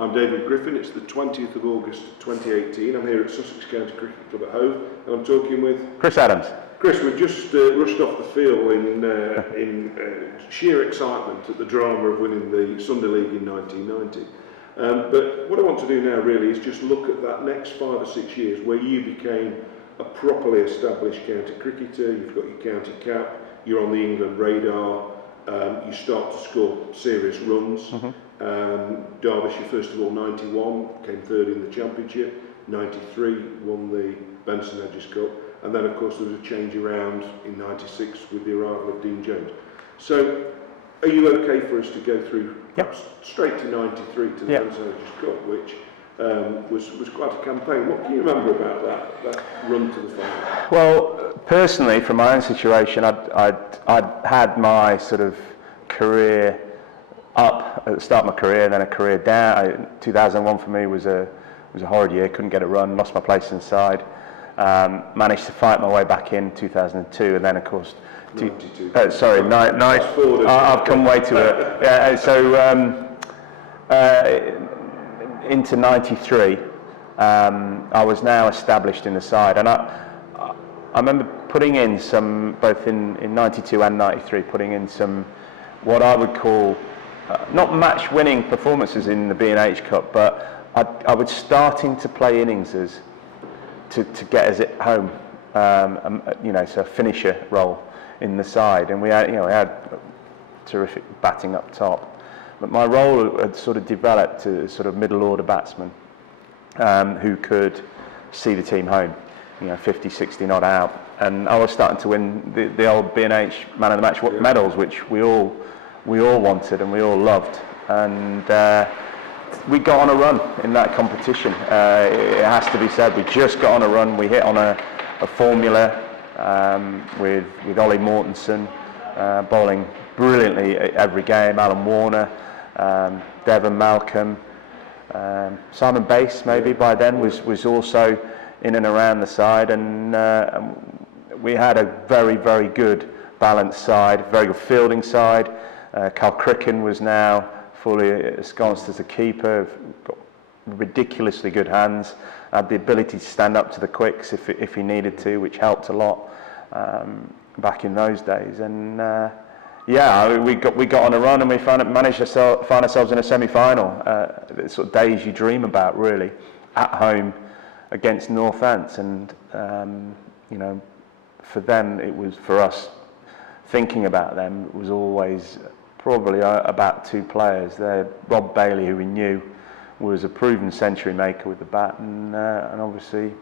I'm David Griffin. It's the 20th of August 2018. I'm here at Sussex County Cricket Club at Hove, and I'm talking with Chris Adams. Chris, we've just rushed off the field in sheer excitement at the drama of winning the Sunday League in 1990. But what I want to do now really is just look at that next 5 or 6 years where you became a properly established county cricketer. You've got your county cap, you're on the England radar, you start to score serious runs. Derbyshire, first of all, 91, came third in the championship. 93, won the Benson Hedges Cup. And then, of course, there was a change around in 96 with the arrival of Dean Jones. So, are you okay for us to go through straight to 93 to the Benson Hedges Cup, which was quite a campaign? What can you remember about that run to the final? Well, personally, from my own situation, I'd had my sort of career up at the start of my career, then a career down. 2001 for me was a horrid year. Couldn't get a run, lost my place inside. Managed to fight my way back in 2002, and then of course, 92. I've come way too early. Yeah, so into 93, I was now established in the side, and I remember putting in some, both in 92 and 93, putting in some what I would call not match-winning performances in the B&H Cup, but I was starting to play innings to get us at home, so a finisher role in the side, and we had terrific batting up top. But my role had sort of developed to a sort of middle order batsman who could see the team home, 50, 60 not out, and I was starting to win the old B&H Man of the Match medals, which we all wanted and we all loved, and we got on a run in that competition. It has to be said, we just got on a run. We hit on a formula with Ollie Mortensen bowling brilliantly every game, Alan Warner, Devon Malcolm, Simon Bass maybe by then was also in and around the side, and we had a very, very good balanced side, very good fielding side. Carl Cricken was now fully ensconced as a keeper, got ridiculously good hands, had the ability to stand up to the quicks if he needed to, which helped a lot back in those days. And we got on a run, and we managed to find ourselves in a semi-final. The sort of days you dream about, really, at home against Northants, and for them it was, for us, thinking about them, it was always probably about two players. Rob Bailey, who we knew was a proven century maker with the bat, and obviously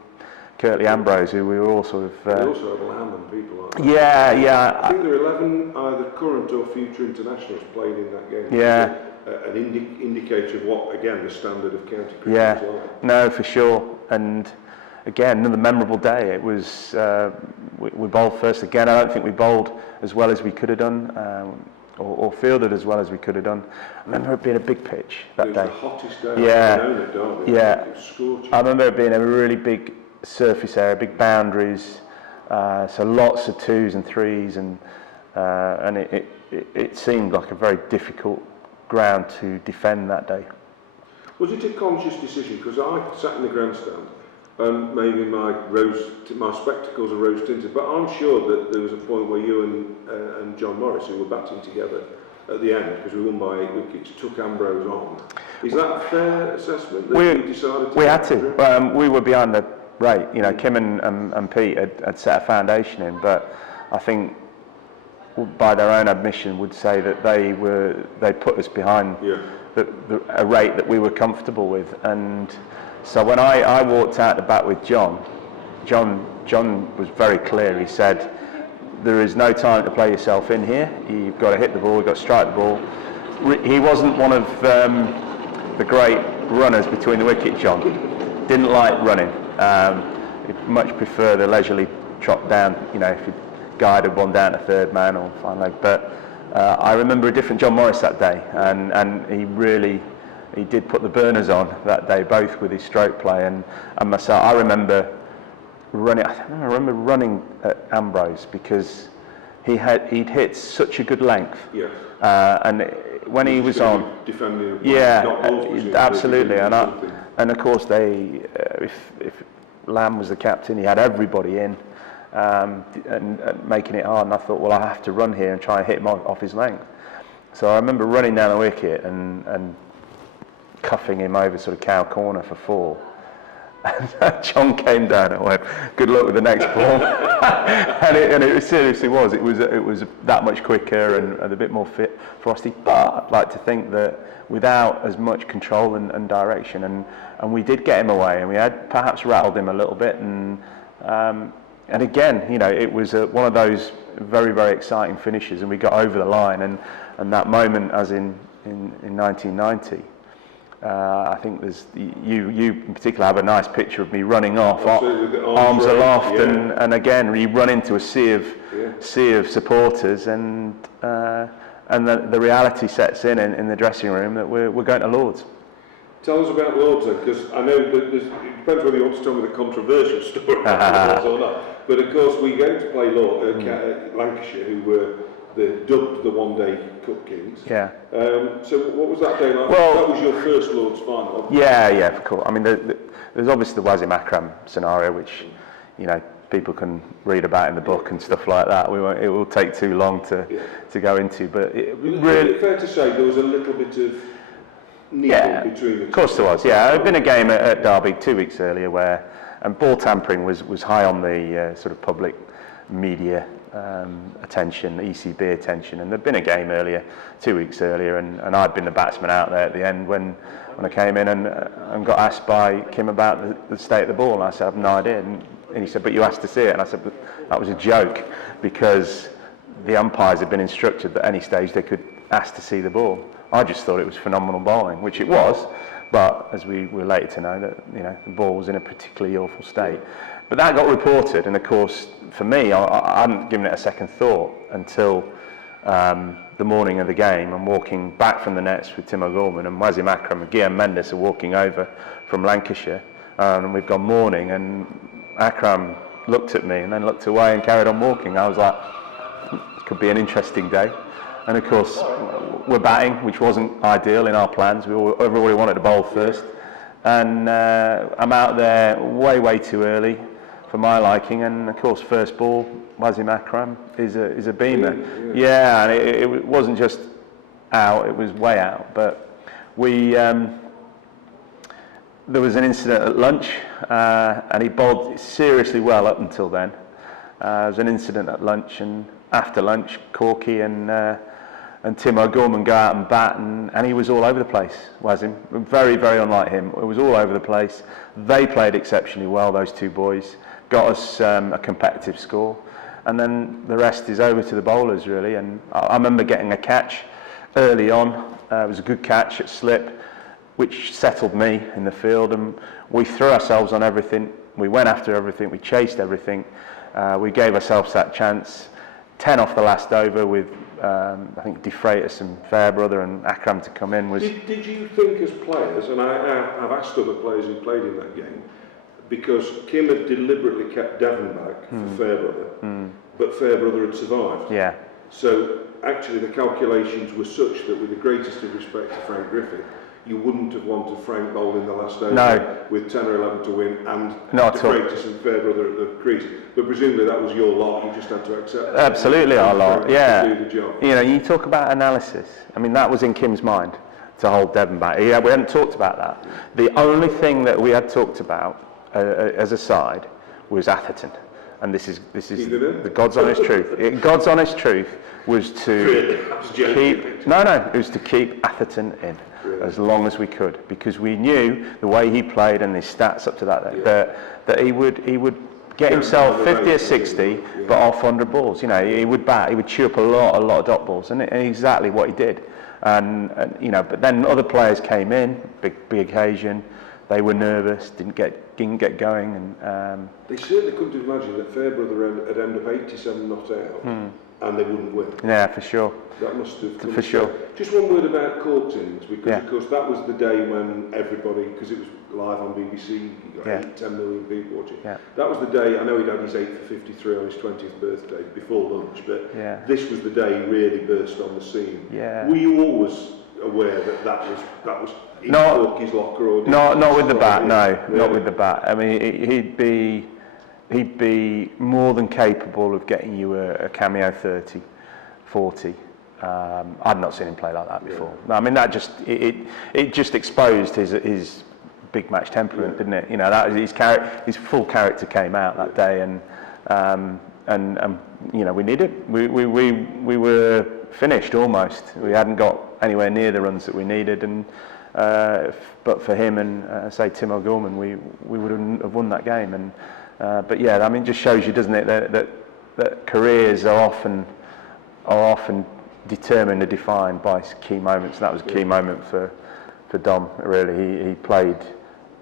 Curtly Ambrose, who we were all sort of... They also have Lamb people, aren't they? Yeah. I think there are 11 either current or future internationals playing in that game. Yeah. An indicator of what, again, the standard of county cricket is like. No, for sure. And again, another memorable day. It was, we bowled first again. I don't think we bowled as well as we could have done, or fielded as well as we could have done. I remember it being a big pitch that day. It was the hottest day I've known at Derby. Yeah. It was scorching. I remember it being a really big surface area, big boundaries, so lots of twos and threes, and it seemed like a very difficult ground to defend that day. Was it a conscious decision? Because I sat in the grandstand, and maybe my spectacles are rose tinted, but I'm sure that there was a point where you and John Morris, who were batting together at the end, because we won by 8 wickets, took Ambrose on. Is that a fair assessment that you decided to? We had to. We were behind the rate. Kim and Pete had set a foundation in, but I think by their own admission would say that they put us behind a rate that we were comfortable with. And so when I walked out the bat with John was very clear. He said, there is no time to play yourself in here. You've got to hit the ball, you've got to strike the ball. He wasn't one of the great runners between the wickets, John. Didn't like running. He'd much prefer the leisurely trot down, if he guided one down to third man or fine leg. But I remember a different John Morris that day, and he did put the burners on that day, both with his stroke play and myself. I remember running at Ambrose because he'd hit such a good length. Yes. And when he was on, defending, yeah, absolutely. And of course if Lamb was the captain, he had everybody in and making it hard. And I thought, well, I have to run here and try and hit him off his length. So I remember running down the wicket and cuffing him over sort of cow corner for 4. And John came down and went, "Good luck with the next ball." and it seriously was. It was that much quicker and a bit more frosty. But I'd like to think that without as much control and direction, and we did get him away, and we had perhaps rattled him a little bit. And again, it was one of those very, very exciting finishes, and we got over the line. And that moment, as in 1990. I think you in particular have a nice picture of me running off, arms aloft, yeah. and again you run into a sea of supporters, and the reality sets in the dressing room that we're going to Lords. Tell us about Lords then, because I know that it depends whether you want to tell me the controversial story about Lords or not. But of course we go to play Lancashire, who were dubbed the one-day Cup Kings. Yeah. So what was that day like? Well, that was your first Lords final. Yeah, of course. I mean, there's obviously the Wasim Akram scenario, which people can read about in the book and stuff like that. It will take too long to go into, but really fair to say there was a little bit of niggle between the two. Of course there was. Yeah, there had been a game at Derby 2 weeks earlier where ball tampering was high on the sort of public media attention, ECB attention, and there'd been a game earlier, 2 weeks earlier, and I'd been the batsman out there at the end when I came in and got asked by Kim about the state of the ball, and I said, I've no idea, and he said, but you asked to see it, and I said, but that was a joke, because the umpires had been instructed that at any stage they could ask to see the ball. I just thought it was phenomenal bowling, which it was, but as we were later to know that the ball was in a particularly awful state. But that got reported, and of course, for me, I hadn't given it a second thought until the morning of the game. I'm walking back from the nets with Tim O'Gorman, and Wasim Akram and Guillaume Mendes are walking over from Lancashire, and we've gone morning, and Akram looked at me and then looked away and carried on walking. I was like, it could be an interesting day. And of course, we're batting, which wasn't ideal in our plans. Everybody wanted to bowl first. And I'm out there way too early for my liking, and of course first ball, Wasim Akram is a beamer. Yeah, and it wasn't just out, it was way out. But there was an incident at lunch, and he bowled seriously well up until then. There was an incident at lunch, and after lunch, Corky and Tim O'Gorman go out and bat, and he was all over the place, Wasim. Very, very unlike him. It was all over the place. They played exceptionally well, those two boys. Got us a competitive score. And then the rest is over to the bowlers, really. And I remember getting a catch early on. It was a good catch at slip, which settled me in the field. And we threw ourselves on everything. We went after everything. We chased everything. We gave ourselves that chance. 10 off the last over with I think De Freitas and Fairbrother and Akram to come in was... Did you think as players, and I've asked other players who played in that game, because Kim had deliberately kept Devon back for Fairbrother, but Fairbrother had survived. Yeah. So actually the calculations were such that, with the greatest of respect to Frank Griffith, you wouldn't have wanted Frank bowling the last over with 10 or 11 to win and De Freitas and Fairbrother at the crease. But presumably that was your lot, you just had to accept that. Absolutely our lot, yeah. To do the job. You talk about analysis. I mean, that was in Kim's mind, to hold Devon back. We hadn't talked about that. The only thing that we had talked about as a side was Atherton. And this is the God's honest truth. God's honest truth was to keep Atherton in. Really? As long as we could, because we knew the way he played and his stats up to that he would get himself 50 or 60, but off 100 balls. He would bat, he would chew up a lot of dot balls, and exactly what he did. And but then other players came in, big occasion. They were nervous, didn't get going, and they certainly couldn't have imagined that Fairbrother had ended up 87 not out. and they wouldn't win. Yeah, for sure. That must have come For sure. Just one word about Cork teams, because Yeah. of course that was the day when everybody, because it was live on BBC, you got Yeah. 10 million people watching. Yeah. That was the day, I know he'd had his 8 for 53 on his 20th birthday before lunch, but Yeah. this was the day he really burst on the scene. Yeah. Were you always aware that was in No. Corky's locker? Or Not with the bat, no, Really? not with the bat. I mean, he'd be more than capable of getting you a cameo 30, 40. I'd not seen him play like that before. Yeah. I mean, that just it just exposed his big match temperament, Yeah. didn't it? You know, that his full character came out that day, and you know, we needed. We were finished almost. We hadn't got anywhere near the runs that we needed, and but for him and say Tim O'Gorman, we wouldn't have won that game. And but yeah, I mean, it just shows you, doesn't it, that careers are often determined and defined by key moments. And that was a key moment for Dom. Really, he played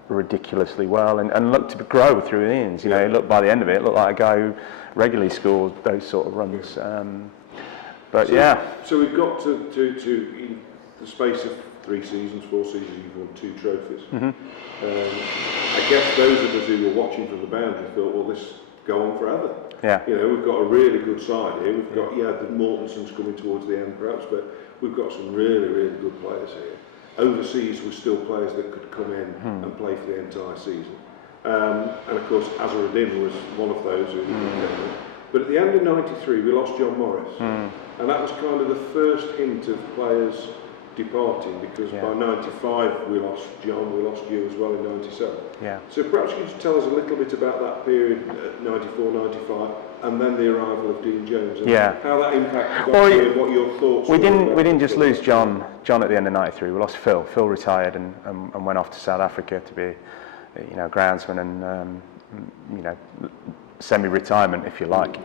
ridiculously well and looked to grow through the innings. You know, he looked, by the end of it, looked like a guy who regularly scored those sort of runs. But yeah. So we've got to in the space of 3 seasons, 4 seasons, you've won 2 trophies. Mm-hmm. I guess those of us who were watching from the boundary thought, well, this go on forever. Yeah. You know, we've got a really good side here. We've got, the Mortensons coming towards the end perhaps, but we've got some really, really good players here. Overseas were still players that could come in and play for the entire season. And of course, Azharuddin was one of those who came in. But at the end of '93, we lost John Morris. And that was kind of the first hint of players departing, because by '95 we lost John, we lost you as well in '97. Yeah. So perhaps you could tell us a little bit about that period, '94, '95, and then the arrival of Dean Jones, and how that impacted on you, and what your thoughts were. We didn't just lose John at the end of '93. We lost Phil. Phil retired and went off to South Africa to be, you know, groundsman and you know, semi-retirement, if you like.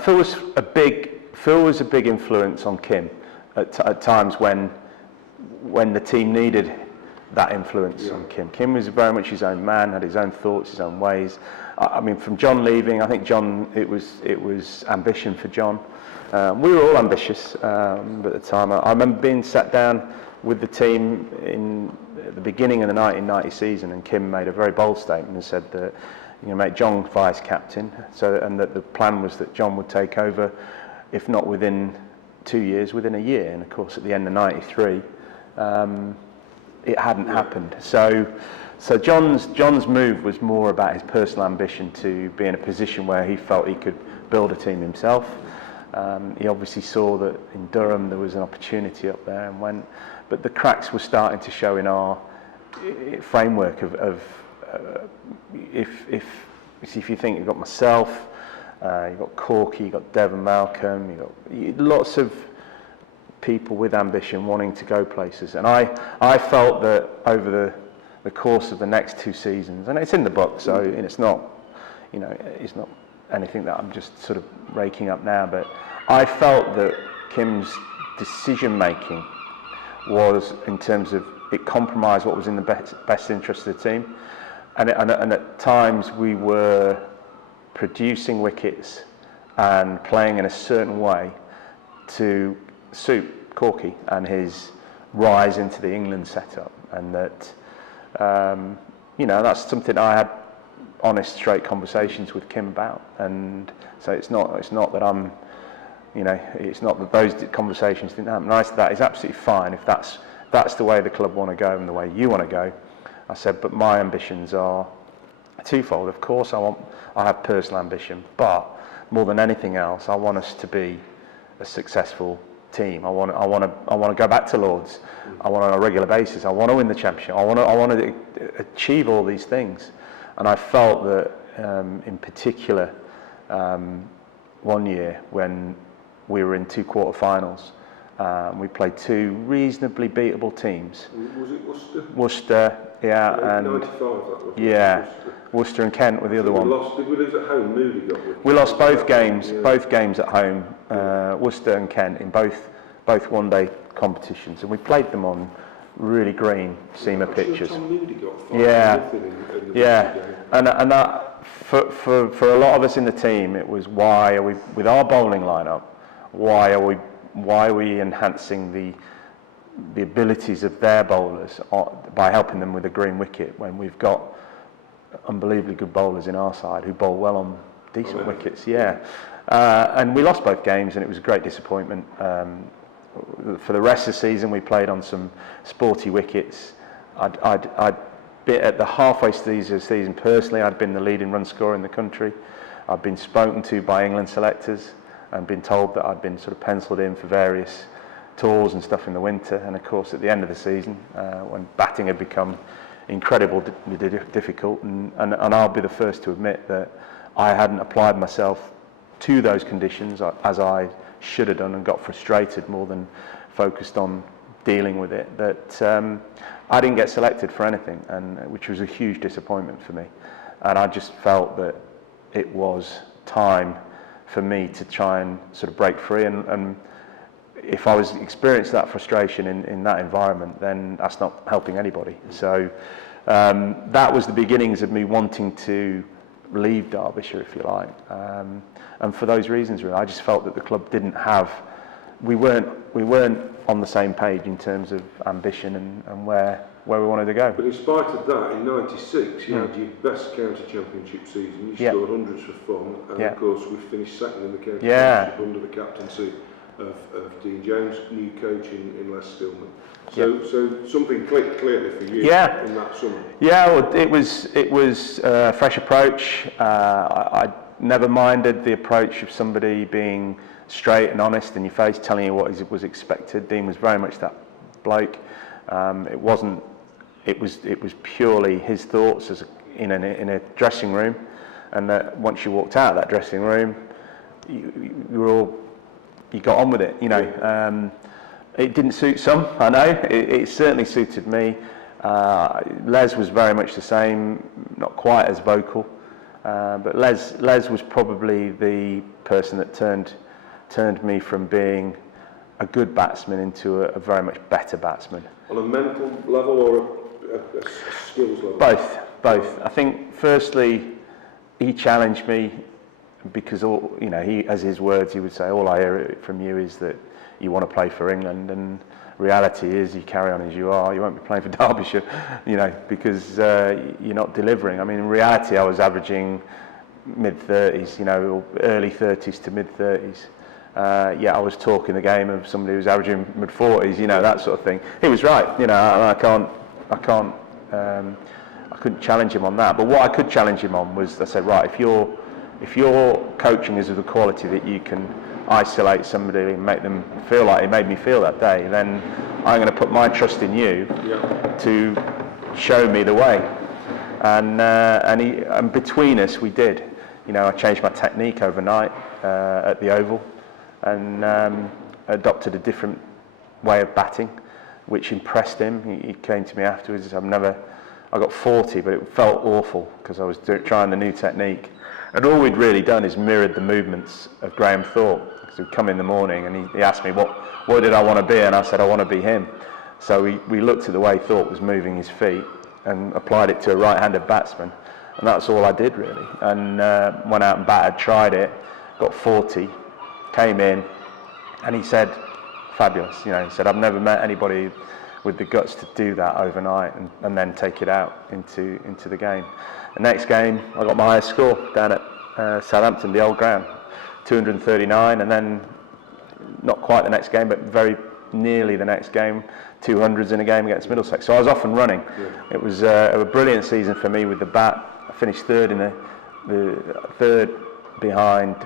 Phil was a big influence on Kim at times when the team needed that influence on Kim. Kim was very much his own man, had his own thoughts, his own ways. I mean, from John leaving, I think John, it was ambition for John. We were all ambitious at the time. I remember being sat down with the team at the beginning of the 1990 season, and Kim made a very bold statement and said that, you know, make John vice captain, and that the plan was that John would take over, if not within 2 years, within a year. And of course, at the end of '93, it hadn't happened. So John's move was more about his personal ambition to be in a position where he felt he could build a team himself. He obviously saw that in Durham there was an opportunity up there and went, but the cracks were starting to show in our framework of if you think you've got myself, you've got Corky, you've got Devon Malcolm, you've got lots of people with ambition wanting to go places, and I felt that over the course of the next 2 seasons, and it's in the book, so it's not, you know, it's not anything that I'm just sort of raking up now, but I felt that Kim's decision making was, in terms of, it compromised what was in the best interest of the team, and at times we were producing wickets and playing in a certain way to suit Corky and his rise into the England setup, and that you know, that's something I had honest, straight conversations with Kim about. And so it's not that I'm, you know, it's not that those conversations didn't happen. I said that is absolutely fine if that's the way the club want to go and the way you want to go. I said, but my ambitions are twofold. Of course, I have personal ambition, but more than anything else, I want us to be a successful team. I want to go back to Lords. I want on a regular basis. I want to win the championship. I want to achieve all these things. And I felt that in particular, one year when we were in 2 quarter-finals, we played 2 reasonably beatable teams. Was it Worcester? Worcester, yeah, and 95 that was. yeah, Worcester and Kent were the other one. Did we lose at home? Moody got with. We lost both games at home. Worcester and Kent in both one-day competitions, and we played them on really green seamer pitches. Sure Tom Moody got 5-0 in the game. And that for a lot of us in the team, it was, why are we, with our bowling lineup, why are we enhancing the abilities of their bowlers by helping them with a green wicket when we've got unbelievably good bowlers in our side who bowl well on decent wickets? Yeah, and we lost both games, and it was a great disappointment. For the rest of the season, we played on some sporty wickets. I'd been at the halfway stage of the season personally. I'd been the leading run scorer in the country. I'd been spoken to by England selectors and been told that I'd been sort of penciled in for various tours and stuff in the winter. And of course, at the end of the season, when batting had become incredibly difficult, and I'll be the first to admit that I hadn't applied myself to those conditions as I should have done, and got frustrated more than focused on dealing with it, that I didn't get selected for anything, and which was a huge disappointment for me. And I just felt that it was time for me to try and sort of break free, and if I was experiencing that frustration in that environment, then that's not helping anybody. So that was the beginnings of me wanting to leave Derbyshire, if you like, and for those reasons, really, I just felt that the club didn't have, we weren't on the same page in terms of ambition and where we wanted to go. But in spite of that, in '96, you had your best county championship season. You scored hundreds for fun, and of course we finished second in the county championship under the captaincy of Dean Jones, new coach in Les Stillman. So something clicked clearly for you in that summer. Yeah, well, it was a fresh approach. I never minded the approach of somebody being straight and honest in your face, telling you what was expected. Dean was very much that bloke. It was purely his thoughts in a dressing room, and that once you walked out of that dressing room, you got on with it. It didn't suit some, I know. It certainly suited me. Les was very much the same, not quite as vocal, but Les was probably the person that turned me from being a good batsman into a very much better batsman. On a mental level or a skills level? Both. I think firstly, he challenged me because he, as his words, he would say, "All I hear from you is that you want to play for England, and reality is you carry on as you are. You won't be playing for Derbyshire, because you're not delivering." I mean, in reality, I was averaging mid-30s, or early 30s to mid-30s. I was talking the game of somebody who's averaging mid-40s, that sort of thing. He was right, I couldn't challenge him on that. But what I could challenge him on was, I said, right, if your coaching is of the quality that you can isolate somebody and make them feel like it made me feel that day, then I'm going to put my trust in you to show me the way. And between us, we did. I changed my technique overnight at the Oval, and adopted a different way of batting, which impressed him. He came to me afterwards. I got 40, but it felt awful because I was trying the new technique. And all we'd really done is mirrored the movements of Graham Thorpe. Because he'd come in the morning and he asked me what did I want to be, and I said I want to be him. So we looked at the way Thorpe was moving his feet and applied it to a right-handed batsman, and that's all I did really. And went out and batted, tried it, got 40, came in, and he said, "Fabulous." He said, "I've never met anybody with the guts to do that overnight and then take it out into the game." The next game, I got my highest score down at Southampton, the old ground, 239, and then not quite the next game, but very nearly the next game, 200s in a game against Middlesex. So I was off and running. Yeah. It was a brilliant season for me with the bat. I finished third behind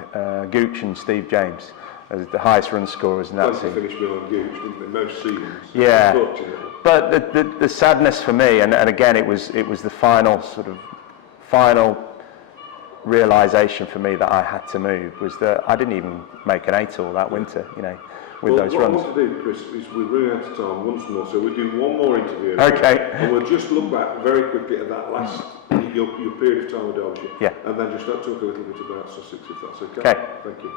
Gooch and Steve James as the highest run scorers in that season. Finished behind Gooch, didn't they? Most seasons. Yeah. But the sadness for me, and again, it was the final realisation for me that I had to move, was that I didn't even make an 8-all that winter, with those runs. What I want to do, Chris, is we're running out of time once more, so we'll do one more interview. Okay. And we'll just look back very quickly at that last, your period of time with Derbyshire. Yeah. And then just talk a little bit about Sussex, if that's okay. Okay. Thank you.